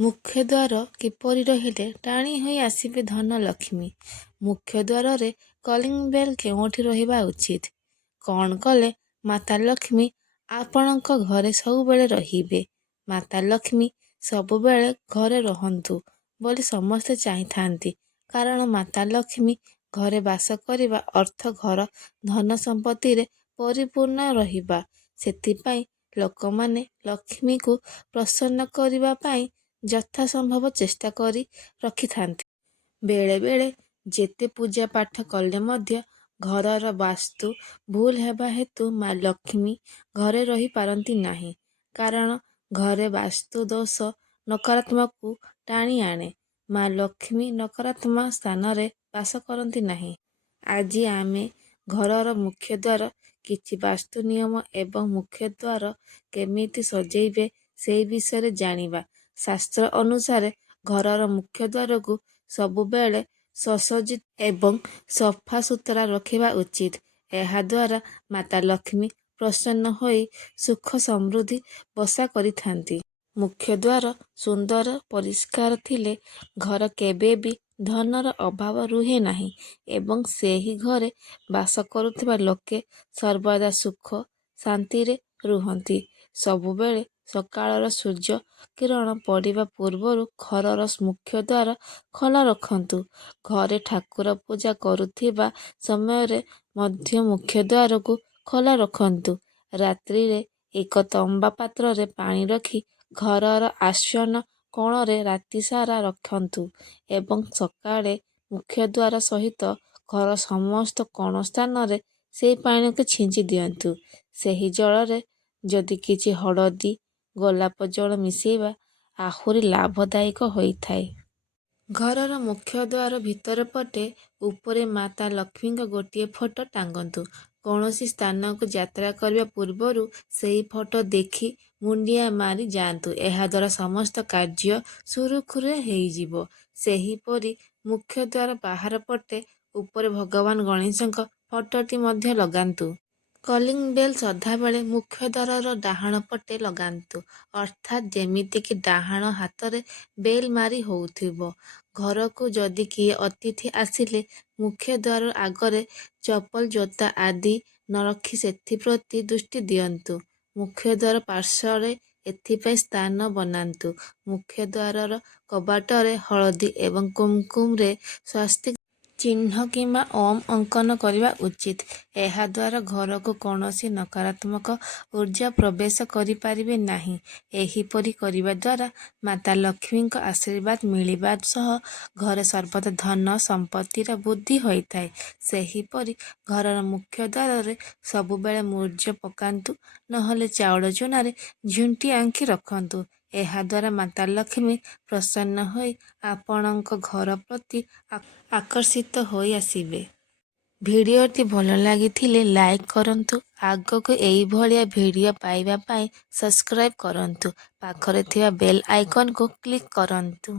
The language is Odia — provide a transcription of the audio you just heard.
ମୁଖ୍ୟ ଦ୍ୱାର କିପରି ରହିଲେ ଟାଣି ହୋଇ ଆସିବେ ଧନଲକ୍ଷ୍ମୀ? ମୁଖ୍ୟ ଦ୍ୱାରରେ କଲିଂ ବେଲ୍ କେଉଁଠି ରହିବା ଉଚିତ? କ'ଣ କଲେ ମାତା ଲକ୍ଷ୍ମୀ ଆପଣଙ୍କ ଘରେ ସବୁବେଳେ ରହିବେ? ମାତା ଲକ୍ଷ୍ମୀ ସବୁବେଳେ ଘରେ ରହନ୍ତୁ ବୋଲି ସମସ୍ତେ ଚାହିଁଥାନ୍ତି। କାରଣ ମାତା ଲକ୍ଷ୍ମୀ ଘରେ ବାସ କରିବା ଅର୍ଥ ଘର ଧନ ସମ୍ପତ୍ତିରେ ପରିପୂର୍ଣ୍ଣ ରହିବା। ସେଥିପାଇଁ ଲୋକମାନେ ଲକ୍ଷ୍ମୀକୁ ପ୍ରସନ୍ନ କରିବା ପାଇଁ ଯଥାସମ୍ଭବ ଚେଷ୍ଟା କରି ରଖିଥାନ୍ତି। ବେଳେବେଳେ ଯେତେ ପୂଜା ପାଠ କଲେ ମଧ୍ୟ ଘରର ବାସ୍ତୁ ଭୁଲ ହେବା ହେତୁ ମା ଲକ୍ଷ୍ମୀ ଘରେ ରହିପାରନ୍ତି ନାହିଁ। କାରଣ ଘରେ ବାସ୍ତୁ ଦୋଷ ନକାରାତ୍ମକକୁ ଟାଣି ଆଣେ। ମା ଲକ୍ଷ୍ମୀ ନକାରାତ୍ମକ ସ୍ଥାନରେ ବାସ କରନ୍ତି ନାହିଁ। ଆଜି ଆମେ ଘରର ମୁଖ୍ୟ ଦ୍ୱାର, କିଛି ବାସ୍ତୁ ନିୟମ ଏବଂ ମୁଖ୍ୟ ଦ୍ୱାର କେମିତି ସଜେଇବେ ସେହି ବିଷୟରେ ଜାଣିବା। ଶାସ୍ତ୍ର ଅନୁସାରେ ଘରର ମୁଖ୍ୟ ଦ୍ୱାରକୁ ସବୁବେଳେ ସୁସଜ୍ଜିତ ଏବଂ ସଫା ସୁତରା ରଖିବା ଉଚିତ। ଏହାଦ୍ୱାରା ମାତା ଲକ୍ଷ୍ମୀ ପ୍ରସନ୍ନ ହୋଇ ସୁଖ ସମୃଦ୍ଧି ବସା କରିଥାନ୍ତି। ମୁଖ୍ୟ ଦ୍ୱାର ସୁନ୍ଦର ପରିଷ୍କାର ଥିଲେ ଘର କେବେ ବି ଧନର ଅଭାବ ରୁହେ ନାହିଁ ଏବଂ ସେହି ଘରେ ବାସ କରୁଥିବା ଲୋକେ ସର୍ବଦା ସୁଖ ଶାନ୍ତିରେ ରୁହନ୍ତି। ସବୁବେଳେ ସକାଳର ସୂର୍ଯ୍ୟ କିରଣ ପଡ଼ିବା ପୂର୍ବରୁ ଘରର ମୁଖ୍ୟ ଦ୍ୱାର ଖୋଲା ରଖନ୍ତୁ। ଘରେ ଠାକୁର ପୂଜା କରୁଥିବା ସମୟରେ ମଧ୍ୟ ମୁଖ୍ୟ ଦ୍ୱାରକୁ ଖୋଲା ରଖନ୍ତୁ। ରାତ୍ରିରେ ଏକ ତମ୍ବା ପାତ୍ରରେ ପାଣି ରଖି ଘରର ଆସନ କୋଣରେ ରାତିସାରା ରଖନ୍ତୁ ଏବଂ ସକାଳେ ମୁଖ୍ୟ ଦ୍ୱାର ସହିତ ଘର ସମସ୍ତ କୋଣ ସ୍ଥାନରେ ସେହି ପାଣିକୁ ଛିଞ୍ଚି ଦିଅନ୍ତୁ। ସେହି ଜଳରେ ଯଦି କିଛି ହଳଦୀ, ଗୋଲାପ ଜଳ ମିଶାଇବା ଆହୁରି ଲାଭଦାୟକ ହୋଇଥାଏ। ଘରର ମୁଖ୍ୟ ଦ୍ୱାର ଭିତର ପଟେ ଉପରେ ମାତା ଲକ୍ଷ୍ମୀଙ୍କ ଗୋଟିଏ ଫଟୋ ଟାଙ୍ଗନ୍ତୁ। କୌଣସି ସ୍ଥାନକୁ ଯାତ୍ରା କରିବା ପୂର୍ବରୁ ସେହି ଫଟୋ ଦେଖି ମୁଣ୍ଡିଆ ମାରି ଯାଆନ୍ତୁ। ଏହାଦ୍ୱାରା ସମସ୍ତ କାର୍ଯ୍ୟ ସୁରୁଖୁରୁରେ ହୋଇଯିବ। ସେହିପରି ମୁଖ୍ୟ ଦ୍ୱାର ବାହାର ପଟେ ଉପରେ ଭଗବାନ ଗଣେଶଙ୍କ ଫଟୋଟି ମଧ୍ୟ ଲଗାନ୍ତୁ। କଲିଂ ବେଲ୍ ସଦାବେଳେ ମୁଖ୍ୟ ଦ୍ୱାରର ଡାହାଣ ପଟେ ଲଗାନ୍ତୁ, ଅର୍ଥାତ୍ ଯେମିତିକି ଡାହାଣ ହାତରେ ବେଲ୍ ମାରି ହେଉଥିବ। ଘରକୁ ଯଦି କିଏ ଅତିଥି ଆସିଲେ ମୁଖ୍ୟ ଦ୍ୱାର ଆଗରେ ଚପଲ, ଜୋତା ଆଦି ନ ରଖି ସେଥିପ୍ରତି ଦୃଷ୍ଟି ଦିଅନ୍ତୁ। ମୁଖ୍ୟ ଦ୍ୱାର ପାର୍ଶ୍ୱରେ ଏଥିପାଇଁ ସ୍ଥାନ ବନାନ୍ତୁ। ମୁଖ୍ୟ ଦ୍ୱାରର କବାଟରେ ହଳଦୀ ଏବଂ କୁମକୁମରେ ସ୍ୱସ୍ତିକ ଚିହ୍ନ କିମ୍ବା ଓମ୍ ଅଙ୍କନ କରିବା ଉଚିତ। ଏହାଦ୍ୱାରା ଘରକୁ କୌଣସି ନକାରାତ୍ମକ ଊର୍ଜା ପ୍ରବେଶ କରିପାରିବେ ନାହିଁ। ଏହିପରି କରିବା ଦ୍ୱାରା ମାତା ଲକ୍ଷ୍ମୀଙ୍କ ଆଶୀର୍ବାଦ ମିଳିବା ସହ ଘରେ ସର୍ବଦା ଧନ ସମ୍ପତ୍ତିର ବୃଦ୍ଧି ହୋଇଥାଏ। ସେହିପରି ଘରର ମୁଖ୍ୟ ଦ୍ୱାରରେ ସବୁବେଳେ ମୁରୁଜ ପକାନ୍ତୁ, ନହେଲେ ଚାଉଳ ଚୂନାରେ ଝୁଣ୍ଟି ଆଙ୍କି ରଖନ୍ତୁ। ଏହାଦ୍ୱାରା ମାତା ଲକ୍ଷ୍ମୀ ପ୍ରସନ୍ନ ହୋଇ ଆପଣଙ୍କ ଘର ପ୍ରତି ଆକର୍ଷିତ ହୋଇ ଆସିବେ। ଭିଡ଼ିଓଟି ଭଲ ଲାଗିଥିଲେ ଲାଇକ୍ କରନ୍ତୁ। ଆଗକୁ ଏହିଭଳିଆ ଭିଡ଼ିଓ ପାଇବା ପାଇଁ ସବସ୍କ୍ରାଇବ୍ କରନ୍ତୁ। ପାଖରେ ଥିବା ବେଲ୍ ଆଇକନ୍କୁ କ୍ଲିକ୍ କରନ୍ତୁ।